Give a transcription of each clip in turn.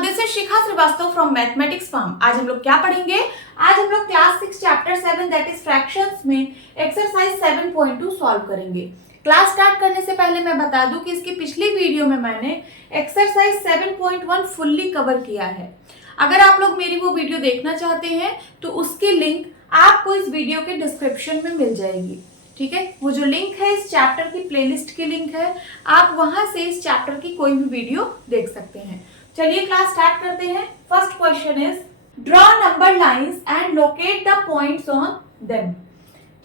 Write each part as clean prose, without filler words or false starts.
Everyone, this is Shikha Srivastava from mathematics farm. आज हम लोग क्या पढ़ेंगे? आज हम लोग class 6 chapter 7 that is fractions में एक्सरसाइज 7.2 सॉल्व करेंगे। क्लास स्टार्ट करने से पहले मैं बता दूं कि इसकी पिछली वीडियो में मैंने एक्सरसाइज 7.1 फुल्ली कवर किया है। अगर आप लोग मेरी वो वीडियो देखना चाहते हैं तो उसकी लिंक आपको इस वीडियो के डिस्क्रिप्शन में मिल जाएगी। ठीक है, वो जो लिंक है इस चैप्टर की प्लेलिस्ट की लिंक है, आप वहां से इस चैप्टर की कोई भी वीडियो देख सकते हैं। चलिए क्लास स्टार्ट करते हैं। First question is draw number lines and locate the points on them.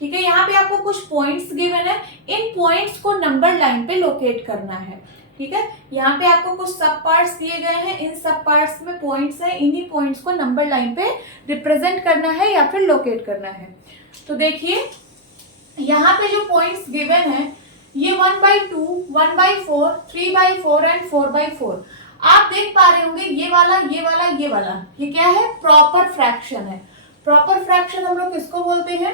ठीक है, यहाँ पे आपको कुछ पॉइंट्स गिवन है, इन पॉइंट्स को नंबर लाइन पे लोकेट करना है। ठीक है, यहाँ पे आपको कुछ सब पार्ट्स दिए गए हैं, इन सब पार्ट्स में पॉइंट्स हैं, इन्हीं पॉइंट्स को नंबर लाइन पे रिप्रेजेंट करना है या फिर लोकेट करना है। तो देखिए यहाँ पे जो पॉइंट्स गिवन है ये 1/2, 1/4, 3/4 एंड 4/4। आप देख पा रहे होंगे ये वाला ये वाला ये वाला, ये क्या है? प्रॉपर फ्रैक्शन है। प्रॉपर फ्रैक्शन हम लोग किसको बोलते हैं?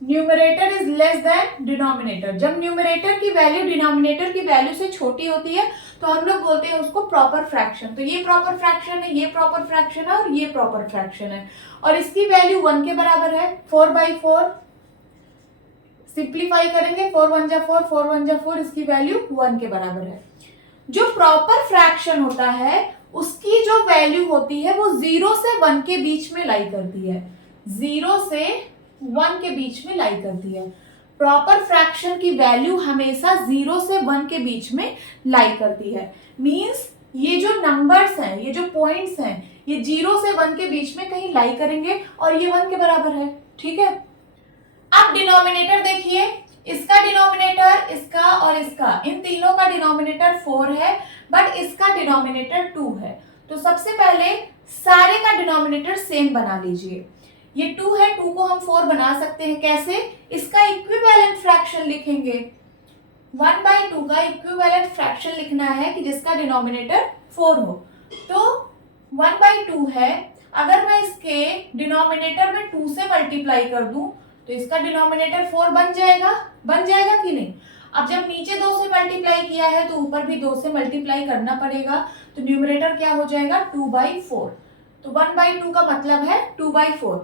Numerator is less than denominator. जब न्यूमरेटर की वैल्यू डिनोमिनेटर की वैल्यू से छोटी होती है तो हम लोग बोलते हैं उसको प्रॉपर फ्रैक्शन। तो ये प्रॉपर फ्रैक्शन है, ये प्रॉपर फ्रैक्शन है और ये प्रॉपर फ्रैक्शन है, और इसकी वैल्यू 1 के बराबर है। 4/4 सिंप्लीफाई करेंगे, 4 1 जा 4, 4 1 जा 4, इसकी वैल्यू 1 के बराबर है। जो प्रॉपर फ्रैक्शन होता है उसकी जो वैल्यू होती है वो 0 से 1 के बीच में लाई करती है। 0 से 1 के बीच में लाई करती है। प्रॉपर फ्रैक्शन की वैल्यू हमेशा 0 से 1 के बीच में लाई करती है। मींस ये जो नंबर्स हैं, ये जो पॉइंट्स हैं, ये 0 से 1 के बीच में कहीं लाई करेंगे और ये 1 के बराबर है। ठीक है, अब डिनोमिनेटर देखिए, इसका डिनोमिनेटर, इसका और इसका, इन तीनों का डिनोमिनेटर 4 है, बट इसका डिनोमिनेटर 2 है। तो सबसे पहले सारे का डिनोमिनेटर सेम बना लीजिए। ये 2 है, 2 को हम 4 बना सकते हैं। कैसे? इसका इक्विवेलेंट फ्रैक्शन लिखेंगे। 1/2 का इक्विवेलेंट फ्रैक्शन लिखना है कि जिसका डिनोमिनेटर 4 हो। तो 1/2 है, अगर मैं इसके डिनोमिनेटर में 2 से मल्टीप्लाई कर दूं तो इसका डिनोमिनेटर 4 बन जाएगा। बन जाएगा कि नहीं? अब जब नीचे 2 से मल्टीप्लाई किया है तो ऊपर भी 2 से मल्टीप्लाई करना पड़ेगा, तो न्यूमरेटर क्या हो जाएगा? 2/4। तो 1/2 का मतलब है 2/4।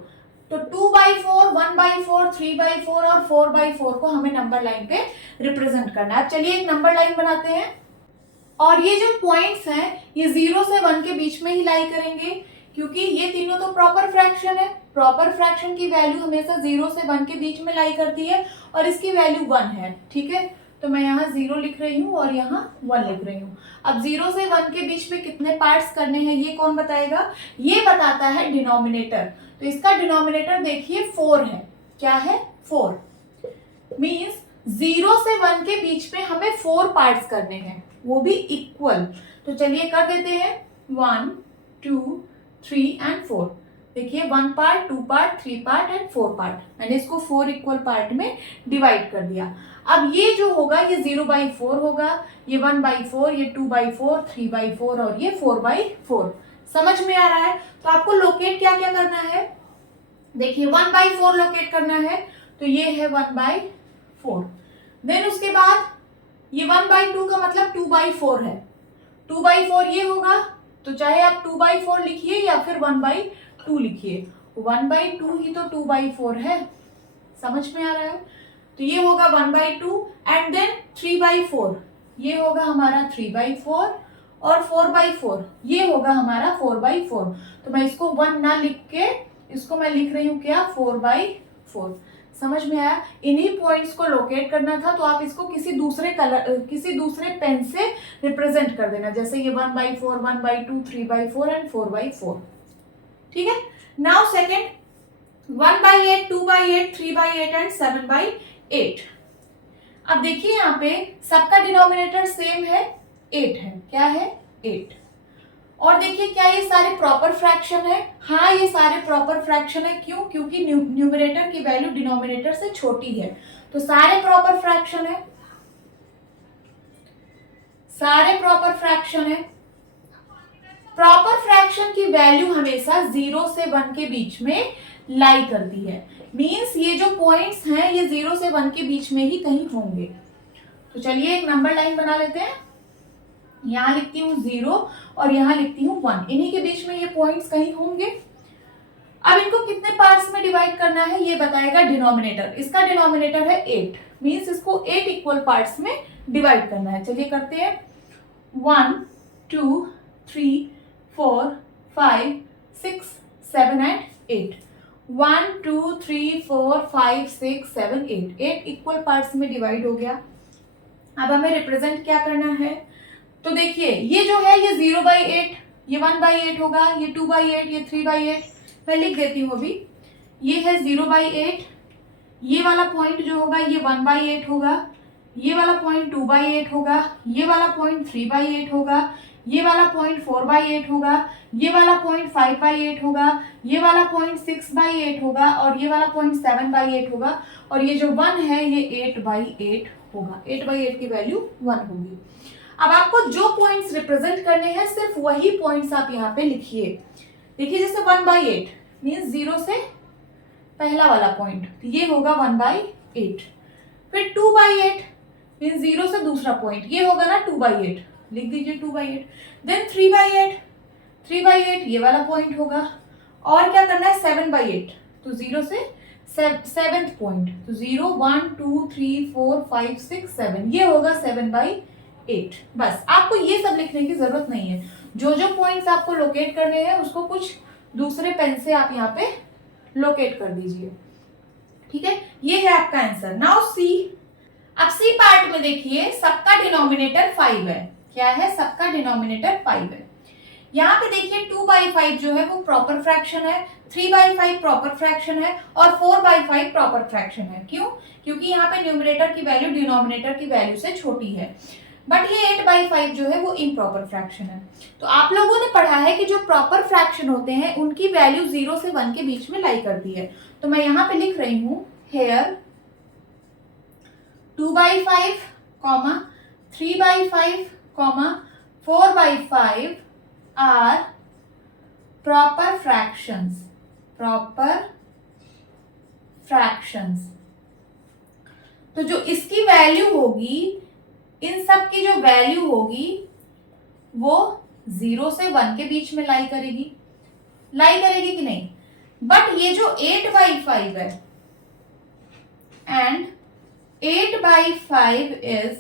तो 2/4, 1/4, 3/4 और 4/4 को हमें नंबर लाइन पे रिप्रेजेंट करना है। चलिए एक नंबर लाइन बनाते हैं, और ये जो पॉइंट्स हैं ये 0 से 1 के बीच में ही लाई करेंगे, क्योंकि ये तीनों तो प्रॉपर फ्रैक्शन है। प्रॉपर फ्रैक्शन की वैल्यू हमेशा 0 से 1 के बीच में लाई करती है और इसकी वैल्यू 1 है। ठीक है, तो मैं यहाँ 0 लिख रही हूँ और यहाँ 1 लिख रही हूँ। अब 0 से 1 के बीच में कितने पार्ट्स करने हैं ये कौन बताएगा? ये बताता है डिनोमिनेटर। तो इसका डिनोमिनेटर देखिए 4 है। क्या है? 4। मीन्स 0 से 1 के बीच में हमें 4 पार्ट्स करने हैं, वो भी इक्वल। तो चलिए कर देते हैं 1 2 3 एंड 4। देखिए 1 part, 2 part, 3 part and 4 part. मैंने इसको 4 इक्वल पार्ट में डिवाइड कर दिया। अब ये जो होगा ये 0/4 होगा, ये 1/4, ये 2/4, 3/4 और ये 4/4। समझ में आ रहा है? तो आपको लोकेट क्या क्या करना है? देखिए 1/4 लोकेट करना है, तो ये है 1/4। देन उसके बाद ये 1/2 का मतलब 2/4 है। 2/4 ये होगा, तो चाहे आप 2/4 लिखिए या फिर 1/2 लिखिए, 1/2 ही तो 2/4 है। समझ में आ रहा है? तो ये होगा 1/2 एंड देन 3/4, ये होगा हमारा 3/4 और 4/4 ये होगा हमारा 4/4। तो मैं इसको 1 ना लिख के इसको मैं लिख रही हूँ क्या? 4/4। समझ में आया? इन्हीं पॉइंट्स को लोकेट करना था, तो आप इसको किसी दूसरे पेन से रिप्रेजेंट कर देना, जैसे ये 1/4, 1/2, 3/4 एंड 4/4। ठीक है, नाउ सेकेंड 1/8, 2/8, 3/8 एंड 7/8। अब देखिए यहाँ पे सबका डिनोमिनेटर सेम है, 8 है। क्या है? 8। और देखिए क्या ये सारे प्रॉपर फ्रैक्शन है? हाँ, ये सारे प्रॉपर फ्रैक्शन है। क्यों? क्योंकि न्यूमरेटर की वैल्यू डिनोमिनेटर से छोटी है, तो सारे प्रॉपर फ्रैक्शन है। सारे प्रॉपर फ्रैक्शन है। प्रॉपर फ्रैक्शन की वैल्यू हमेशा 0 से 1 के बीच में लाई करती है। मींस ये जो पॉइंट्स हैं ये 0 से 1 के बीच में ही कहीं होंगे। तो चलिए एक नंबर लाइन बना लेते हैं। यहाँ लिखती हूँ 0 और यहाँ लिखती हूँ 1, इन्हीं के बीच में ये पॉइंट्स कहीं होंगे। अब इनको कितने पार्ट्स में डिवाइड करना है ये बताएगा डिनोमिनेटर। इसका डिनोमिनेटर है 8, मींस इसको 8 इक्वल पार्ट्स में डिवाइड करना है। चलिए करते हैं। 1 2 3 4 5 6 7 एंड 8। 1 2 3 4 5 6 7 8, 8 इक्वल पार्ट्स में डिवाइड हो गया। अब हमें रिप्रेजेंट क्या करना है, तो देखिए ये जो है ये 0/8, ये 1/8 होगा, ये 2/8, ये 3/8। मैं लिख देती हूँ अभी। ये है 0/8, ये वाला पॉइंट जो होगा ये 1/8 होगा, ये वाला पॉइंट 2/8 होगा, ये वाला पॉइंट 3/8 होगा, ये वाला पॉइंट 4/8 होगा, ये वाला पॉइंट 5/8 होगा, ये वाला पॉइंट 6/8 होगा और ये वाला पॉइंट 7/8 होगा और ये जो 1 है ये 8/8 होगा। 8/8 की वैल्यू 1 होगी। अब आपको जो पॉइंट्स रिप्रेजेंट करने हैं सिर्फ वही पॉइंट्स आप यहाँ पे लिखिए। देखिए जैसे 1/8 मीन्स 0 से पहला वाला पॉइंट, तो ये होगा 1/8। फिर 2/8 मीन्स 0 से दूसरा पॉइंट, ये होगा ना 2/8, लिख दीजिए 2/8। देन 3/8, 3/8 ये वाला पॉइंट होगा। और क्या करना है 7/8, तो 0 से 7th पॉइंट, तो 0 1 2 3 4 5 6 7, ये होगा 7/8। बस आपको ये सब लिखने की जरूरत नहीं है। जो जो पॉइंट्स आपको लोकेट करने हैं उसको कुछ दूसरे पेन से आप यहाँ पे लोकेट कर दीजिए। ठीक है, ये है आपका आंसर। Now see. अब सी पार्ट में देखिए सबका डिनोमिनेटर 5 है। क्या है, सबका डिनोमिनेटर 5 है। यहाँ पे देखिए 2/5 जो है वो प्रॉपर फ्रैक्शन है, 3/5 प्रॉपर फ्रैक्शन है और 4/5 प्रॉपर फ्रैक्शन है। क्यों? क्योंकि यहाँ पे न्यूमरेटर की वैल्यू डिनोमिनेटर की वैल्यू से छोटी है। बट ये 8/5 जो है वो इम्प्रॉपर फ्रैक्शन है। तो आप लोगों ने पढ़ा है कि जो प्रॉपर फ्रैक्शन होते हैं उनकी वैल्यू 0 से 1 के बीच में लाई करती है। तो मैं यहाँ पे लिख रही हूँ here 2/5, 3/5, 4/5 are proper fractions. Proper fractions. तो जो इसकी वैल्यू होगी, इन सब की जो वैल्यू होगी वो 0 से 1 के बीच में लाई करेगी। लाई करेगी कि नहीं? बट ये जो 8/5 है एंड 8/5 इज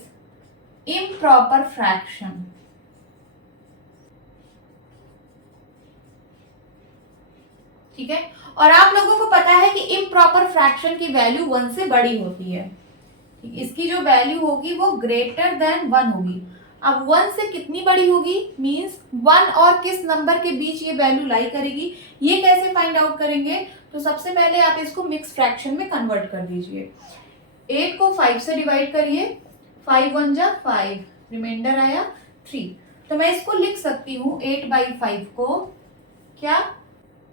इम्प्रॉपर फ्रैक्शन। ठीक है, और आप लोगों को पता है कि इम्प्रॉपर फ्रैक्शन की वैल्यू 1 से बड़ी होती है। इसकी जो वैल्यू होगी वो ग्रेटर देन 1 होगी। अब 1 से कितनी बड़ी होगी, मींस 1 और किस नंबर के बीच ये वैल्यू लाई करेगी, ये कैसे फाइंड आउट करेंगे? तो सबसे पहले आप इसको मिक्स फ्रैक्शन में कन्वर्ट कर दीजिए। 8 को 5 से डिवाइड करिए, 5 1 जा 5, रिमाइंडर आया 3। तो मैं इसको लिख सकती हूँ 8/5 को क्या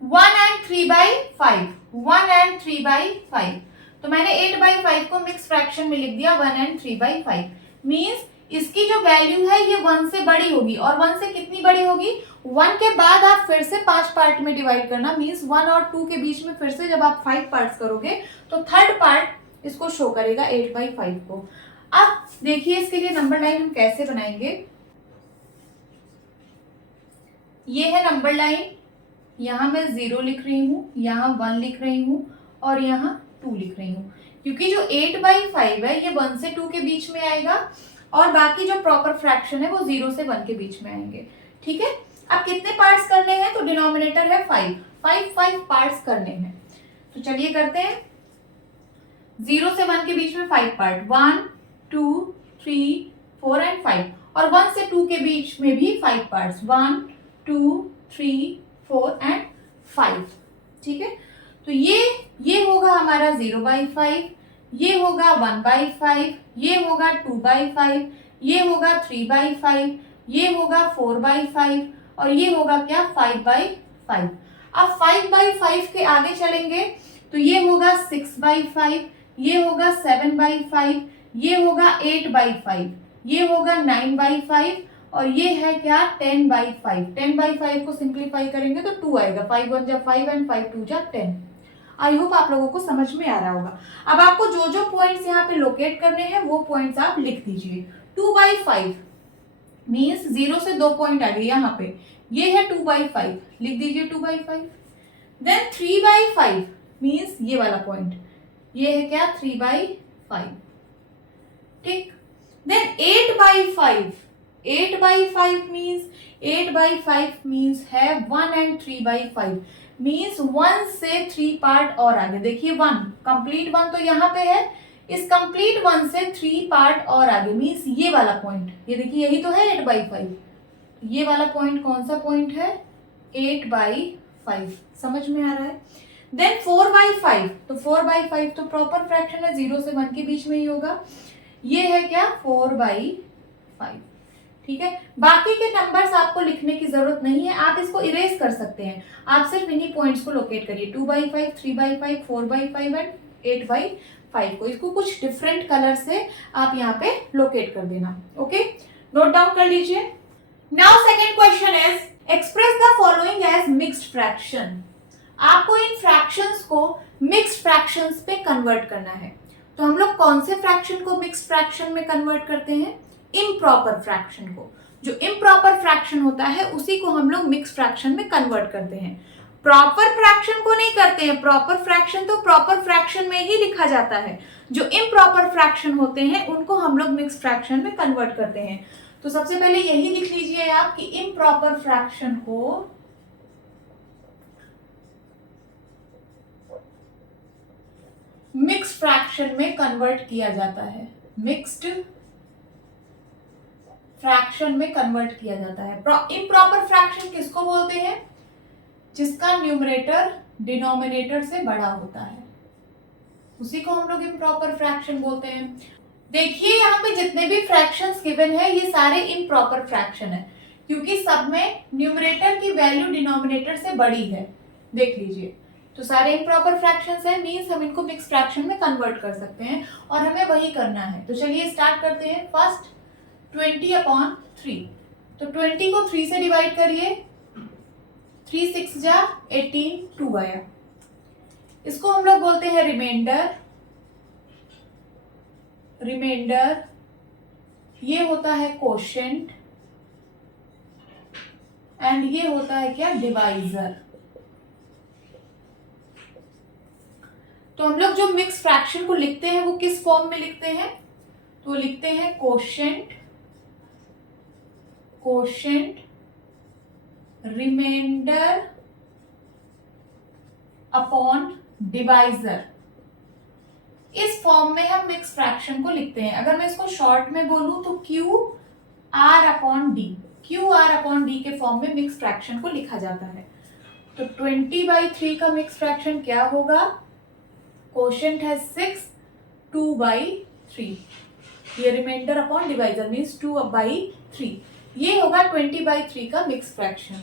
1 and 3/5, 1 and 3/5। तो मैंने 8/5 को मिक्स फ्रैक्शन में लिख दिया 1 and 3/5। मींस इसकी जो वैल्यू है ये 1 से बड़ी होगी। और 1 से कितनी बड़ी होगी? 1 के बाद आप फिर से 5 पार्ट में डिवाइड करना। मींस 1 और 2 के बीच में फिर से जब आप 5 पार्ट्स करोगे तो थर्ड पार्ट इसको शो करेगा 8/5 को। अब देखिए इसके लिए नंबर लाइन हम कैसे बनाएंगे। ये है नंबर लाइन, यहाँ मैं 0 लिख रही हूँ, यहाँ 1 लिख रही हूँ और यहाँ 2 लिख रही हूँ। क्योंकि जो 8/5 है ये 1 से 2 के बीच में आएगा और बाकी जो प्रॉपर फ्रैक्शन है वो 0 से 1 के बीच में आएंगे। ठीक है, अब कितने पार्ट्स करने हैं? तो डिनोमिनेटर है 5 पार्ट्स करने हैं। तो चलिए करते हैं। 0 से 1 के बीच में 5 पार्ट, 1 2 3 4 एंड 5। और 1 से 2 के बीच में भी 5 पार्ट्स, 1 2 3 4 एंड 5। ठीक है, तो ये होगा हमारा 0/5, ये होगा 1/5, ये होगा 2/5, ये होगा 3/5, ये होगा 4/5 और ये होगा क्या 5/5। अब 5/5 के आगे चलेंगे तो ये होगा 6/5, ये होगा 7/5, ये होगा 8/5, ये होगा 9/5 और ये है क्या 10/5। 10/5 को सिंप्लीफाई करेंगे तो 2 आएगा, 5 1 जा 5 एंड 5 2 जा 10। आई होप आप लोगों को समझ में आ रहा होगा। अब आपको जो जो पॉइंट्स यहाँ पे लोकेट करने हैं वो पॉइंट्स आप लिख दीजिए। 2/5 मीन्स 0 से 2 पॉइंट आ गए यहाँ पे, ये है 2/5, लिख दीजिए 2/5। देन 3/5 मीन्स ये वाला पॉइंट, ये है क्या 3/5, ठीक। देन 8/5, 8/5 मीन्स 8/5 मीन्स है 1 एंड 3/5 मीन्स 1 से 3 पार्ट और आगे, देखिए 1 कंप्लीट 1 तो यहाँ पे है, इस कंप्लीट 1 से 3 पार्ट और आगे मीन्स ये वाला पॉइंट, ये देखिए यही तो है 8/5, ये वाला पॉइंट कौन सा पॉइंट है 8/5, समझ में आ रहा है। देन 4/5, तो 4/5 तो प्रॉपर फ्रैक्शन है, 0 से 1 के बीच में ही होगा, ये है क्या 4/5, ठीक है। बाकी के नंबर्स आपको लिखने की जरूरत नहीं है, आप इसको इरेज कर सकते हैं, आप सिर्फ इन्हीं पॉइंट्स को लोकेट करिए 2/5, 3/5, 4/5 एंड 8/5 को, इसको कुछ डिफरेंट कलर से आप यहाँ पे लोकेट कर देना। ओके, नोट डाउन कर लीजिए। Now second question is express the following as mixed fraction. आपको इन फ्रैक्शंस को मिक्स्ड फ्रैक्शंस पे कन्वर्ट करना है। तो हम लोग कौन से फ्रैक्शन को मिक्स्ड फ्रैक्शन में कन्वर्ट करते हैं, इम्प्रॉपर फ्रैक्शन को। जो इम्प्रॉपर फ्रैक्शन होता है उसी को हम लोग मिक्स्ड फ्रैक्शन में कन्वर्ट करते हैं, प्रॉपर फ्रैक्शन को नहीं करते हैं। प्रॉपर फ्रैक्शन तो प्रॉपर फ्रैक्शन में ही लिखा जाता है, जो इम्प्रॉपर फ्रैक्शन होते हैं उनको हम लोग मिक्स्ड फ्रैक्शन में कन्वर्ट करते हैं। तो सबसे पहले यही लिख लीजिए आप कि इम्प्रॉपर फ्रैक्शन को मिक्स्ड फ्रैक्शन में कन्वर्ट किया जाता है, मिक्स्ड फ्रैक्शन में कन्वर्ट किया जाता है। इम्प्रॉपर फ्रैक्शन किसको बोलते हैं, जिसका न्यूमरेटर डिनोमिनेटर से बड़ा होता है, उसी को हम लोग इम्प्रॉपर फ्रैक्शन बोलते हैं। देखिए यहाँ पे जितने भी फ्रैक्शंस गिवन है ये सारे इम्प्रॉपर फ्रैक्शन है, क्योंकि सब में न्यूमरेटर की वैल्यू डिनोमिनेटर से बड़ी है, देख लीजिए। तो सारे इम्प्रॉपर फ्रैक्शंस है, मींस हम इनको मिक्स फ्रैक्शन में कन्वर्ट कर सकते हैं और हमें वही करना है। तो चलिए स्टार्ट करते हैं। फर्स्ट 20/3, तो 20 को 3 से डिवाइड करिए, 3 6 जा 18, 2 आया। इसको हम लोग बोलते हैं रिमाइंडर। रिमाइंडर ये होता है कोशेंट एंड ये होता है क्या डिवाइजर। तो हम लोग जो मिक्स फ्रैक्शन को लिखते हैं वो किस फॉर्म में लिखते हैं, तो लिखते हैं quotient, quotient remainder upon divisor, इस फॉर्म में हम मिक्स फ्रैक्शन को लिखते हैं। अगर मैं इसको शॉर्ट में बोलूं तो QR/D, QR/D के फॉर्म में मिक्स फ्रैक्शन को लिखा जाता है। तो 20/3 का मिक्स फ्रैक्शन क्या होगा, कोशेंट है 6, 2/3, ये रिमाइंडर अपॉन डिवाइजर मीन्स 2/3, ये होगा 20/3 का मिक्स फ्रैक्शन।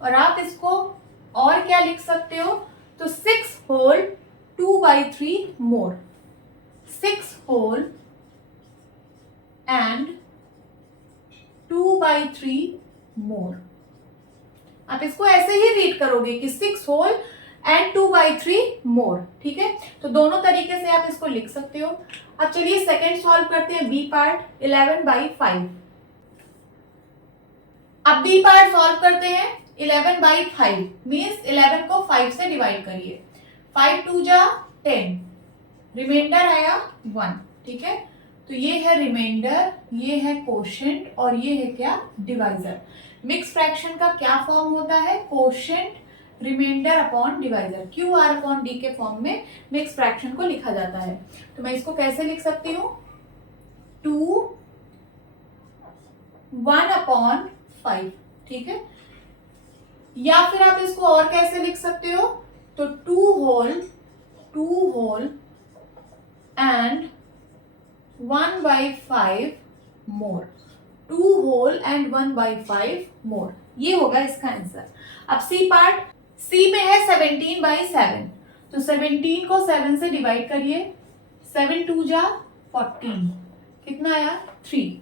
और आप इसको और क्या लिख सकते हो, तो 6 होल 2/3 मोर, 6 होल एंड 2/3 मोर। आप इसको ऐसे ही रीड करोगे कि 6 होल एंड 2/3 मोर, ठीक है। तो दोनों तरीके से आप इसको लिख सकते हो। अब चलिए सेकंड सॉल्व करते हैं, बी पार्ट 11/5। अब बी पार्ट सॉल्व करते हैं 11/5 मीन्स 11 को 5 से डिवाइड करिए, 5 2 जा 10, रिमाइंडर आया 1, ठीक है। तो ये है रिमाइंडर, ये है कोशेंट और ये है क्या डिवाइजर। मिक्स फ्रैक्शन का क्या फॉर्म होता है, quotient remainder upon divisor, QR/D के फॉर्म में मिक्स फ्रैक्शन को लिखा जाता है। तो मैं इसको कैसे लिख सकती हूँ, 2 1/5, ठीक है। या फिर आप इसको और कैसे लिख सकते हो, तो 2 whole and 1/5 more, 2 whole and 1/5 more, ये होगा इसका आंसर। अब सी पार्ट, सी में है 17/7, तो 17 को 7 से डिवाइड करिए, 7 2 जा 14, कितना आया 3,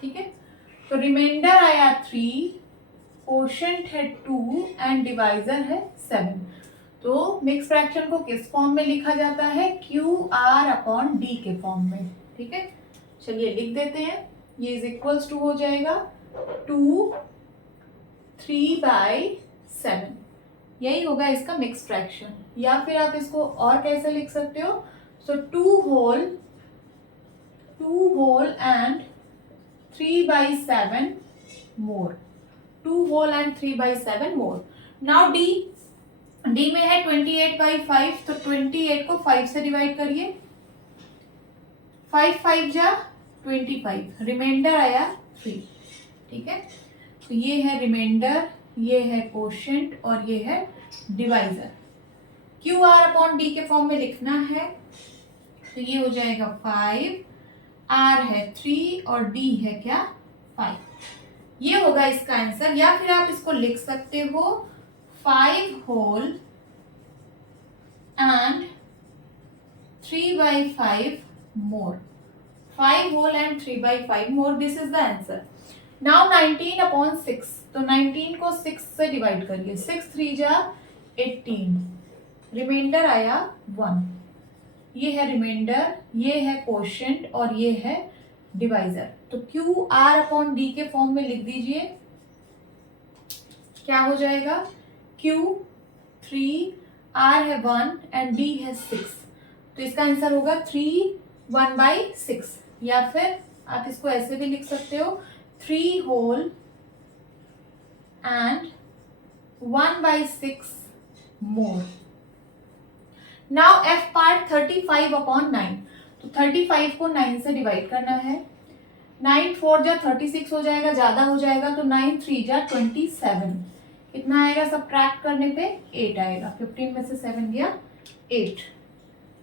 ठीक है। तो रिमाइंडर आया 3, कोशेंट है 2 एंड डिवाइजर है 7। तो मिक्स फ्रैक्शन को किस फॉर्म में लिखा जाता है? क्यू आर अपॉन डी के फॉर्म में। ठीक है, चलिए लिख देते हैं। ये इज इक्वल्स टू हो जाएगा 2 3/7। यही होगा इसका मिक्स फ्रैक्शन। या फिर आप इसको और कैसे लिख सकते हो? सो 2 whole and 3/7 more। 2 whole and 3/7 more। Now D में है 28/5, तो 28 को 5 से डिवाइड करिए। 5 5 जा 25, रिमाइंडर आया 3। ठीक है, तो ये है रिमाइंडर, ये है कोशेंट और ये है divisor. Q R upon D के फॉर्म में लिखना है, तो ये हो जाएगा 5, आर है 3 और डी है क्या? 5। ये होगा इसका आंसर। या फिर आप इसको लिख सकते हो 5 whole and 3/5 more। 5 whole and 3/5 more, this is the answer। Now 19 upon 6, तो 19 को 6 से डिवाइड करिए। 6 3 जा 18, रिमाइंडर आया 1। ये है रिमाइंडर, ये है कोशेंट और ये है डिवाइजर। तो क्यू आर अपॉन डी के फॉर्म में लिख दीजिए। क्या हो जाएगा? क्यू 3, आर है 1 एंड डी है 6, तो इसका आंसर होगा 3 1/6। या फिर आप इसको ऐसे भी लिख सकते हो 3 whole and 1/6 more। Now F part 35 upon 9, तो 35 को 9 से डिवाइड करना है। 9 4 जा 36 हो जाएगा, ज्यादा हो जाएगा, तो 9 3 जा 27। कितना आएगा? सब्ट्रैक्ट करने पे 8 आएगा। 15 में से 7 गया 8।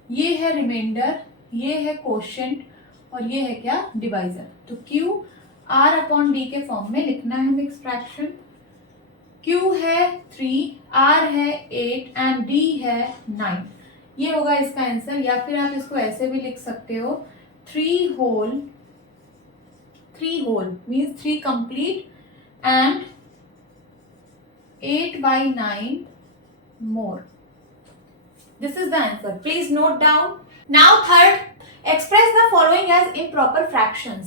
ये है रिमाइंडर, ये है कोशेंट और ये है क्या? डिवाइजर। तो क्यू आर अपॉन डी के फॉर्म में लिखना है मिक्स फ्रैक्शन। क्यू है 3, आर है 8 एंड डी है 9। ये होगा इसका आंसर। या फिर आप इसको ऐसे भी लिख सकते हो 3 whole means 3 complete and 8/9 more। This is the answer. Please note down. Now third, express the following as improper fractions।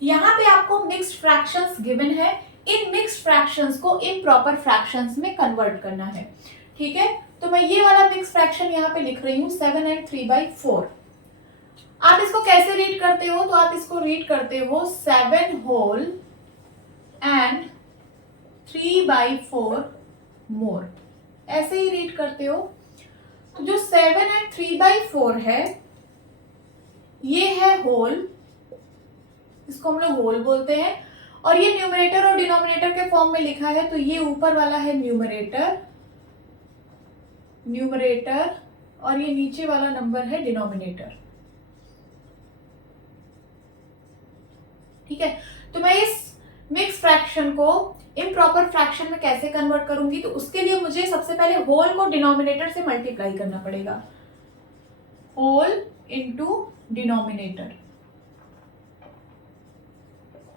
यहाँ पे आपको mixed fractions given है, इन mixed fractions को improper fractions में convert करना है। ठीक है, तो मैं ये वाला mixed fraction यहाँ पे लिख रही हूँ 7 and 3/4। आप इसको कैसे रीड करते हो? तो आप इसको रीड करते हो 7 whole and 3/4 more, ऐसे ही रीड करते हो। तो जो 7 and 3/4 है, ये है होल, इसको हम लोग होल बोलते हैं। और ये न्यूमरेटर और डिनोमिनेटर के फॉर्म में लिखा है, तो ये ऊपर वाला है न्यूमरेटर और ये नीचे वाला नंबर है डिनोमिनेटर। ठीक है, तो मैं इस मिक्स फ्रैक्शन को इम्प्रॉपर फ्रैक्शन में कैसे कन्वर्ट करूंगी? तो उसके लिए मुझे सबसे पहले होल को डिनोमिनेटर से मल्टीप्लाई करना पड़ेगा। Whole into denominator.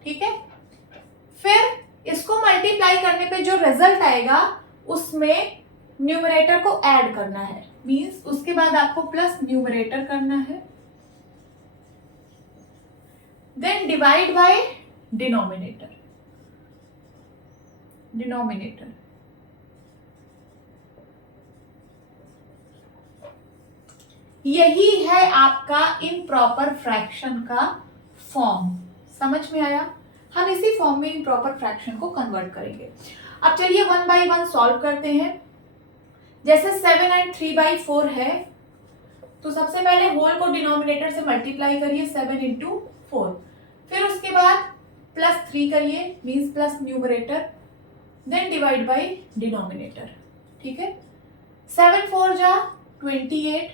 ठीक है, फिर इसको मल्टीप्लाई करने पे जो रिजल्ट आएगा उसमें न्यूमरेटर को ऐड करना है। मींस उसके बाद आपको प्लस न्यूमरेटर करना है, देन डिवाइड बाय डिनोमिनेटर। यही है आपका इम्प्रॉपर फ्रैक्शन का फॉर्म। समझ में आया? हम इसी फॉर्म में इम्प्रॉपर फ्रैक्शन को कन्वर्ट करेंगे। अब चलिए 1 by 1 सॉल्व करते हैं। जैसे 7 and 3/4 है, तो सबसे पहले होल को डिनोमिनेटर से मल्टीप्लाई करिए 7 into 4। फिर उसके बाद प्लस 3 करिए, means plus numerator, then divide by denominator. ठीक है, 7 4 जा 28,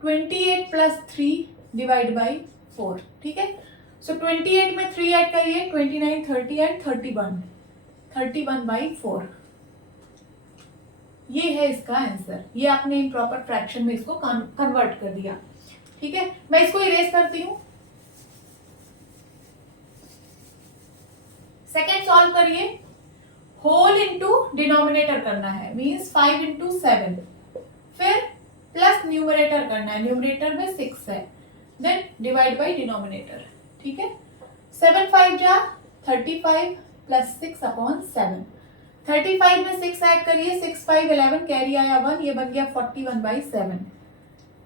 28 प्लस 3 डिवाइड बाय 4। ठीक है, सो 28 में 3 ऐड करिए, 29 30 एंड 31/4। ये है इसका आंसर। ये आपने इम्प्रॉपर फ्रैक्शन में इसको कन्वर्ट कर दिया। ठीक है, मैं इसको इरेज करती हूं। सेकेंड सॉल्व करिए। होल इंटू डिनोमिनेटर करना है, मीन्स 5 into 7। न्यूमरेटर करना है, न्यूमरेटर में 6 है, देन डिवाइड बाई डिनोमिनेटर, ठीक है। 7 5 जा 35 प्लस 6 अपॉन 7, 35 में 6 ऐड करिए, 6 5 11, कैरी आया 1, ये बन गया 41/7।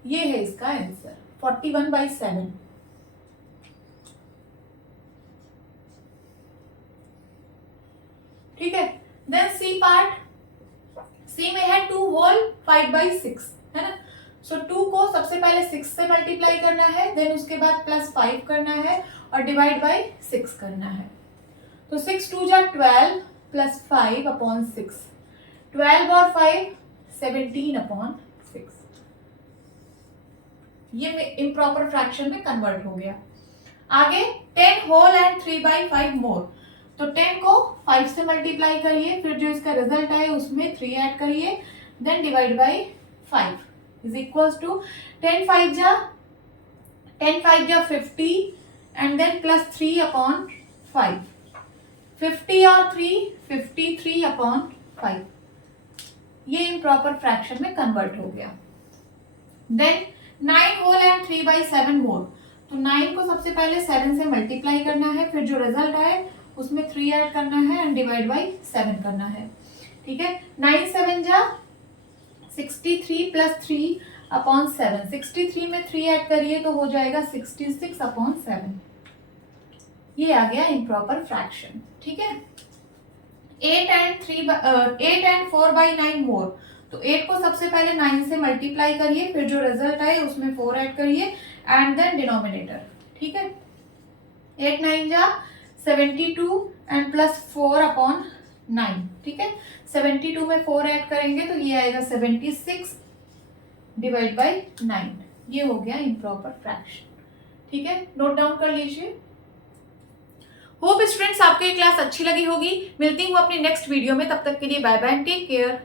ये है इसका आंसर 41/7। ठीक है। देन सी पार्ट, सी में है 2 होल 5/6, है ना। सो 2 को सबसे पहले 6 से मल्टीप्लाई करना है, देन उसके बाद प्लस 5 करना है और डिवाइड बाई 6 करना है। तो 6 2 जा 12 प्लस 5 अपॉन 6, 12 और 5 17 अपॉन 6। ये इम्प्रॉपर फ्रैक्शन में कन्वर्ट हो गया। आगे 10 होल एंड 3/5 मोर, तो 10 को 5 से मल्टीप्लाई करिए, फिर जो इसका रिजल्ट आए उसमें 3 ऐड करिए, then divide by 5 is equals to 10 5 जा 50 एंड देन प्लस 3 अपॉन 5, 50 और 3 53 अपॉन 5। ये इम्प्रॉपर फ्रैक्शन में कन्वर्ट हो गया। देन 9 होल एंड 3/7 मोर, तो 9 को सबसे पहले 7 से मल्टीप्लाई करना है, फिर जो रिजल्ट आए उसमें 3 ऐड करना है एंड डिवाइड बाई 7 करना है, ठीक है। 9 7 जा 63 प्लस 3 अपॉन 7, 63 में 3 ऐड करिए तो हो जाएगा 66 अपॉन 7। ये आ गया इम्प्रॉपर फ्रैक्शन, ठीक है। 8 एंड 4/9 मोर, तो 8 को सबसे पहले 9 से मल्टीप्लाई करिए, फिर जो रिजल्ट आए उसमें 4 ऐड करिए एंड देन डिनोमिनेटर, ठीक है। 8 9 जा 72 एंड प्लस 4 अपॉन 9, ठीक है। 72 में 4 ऐड करेंगे तो ये आएगा 76 डिवाइड बाई 9। ये हो गया इम्प्रॉपर फ्रैक्शन, ठीक है। नोट डाउन कर लीजिए। होप स्टूडेंट्स आपको ये क्लास अच्छी लगी होगी। मिलती हूँ अपनी नेक्स्ट वीडियो में, तब तक के लिए bye bye and take care.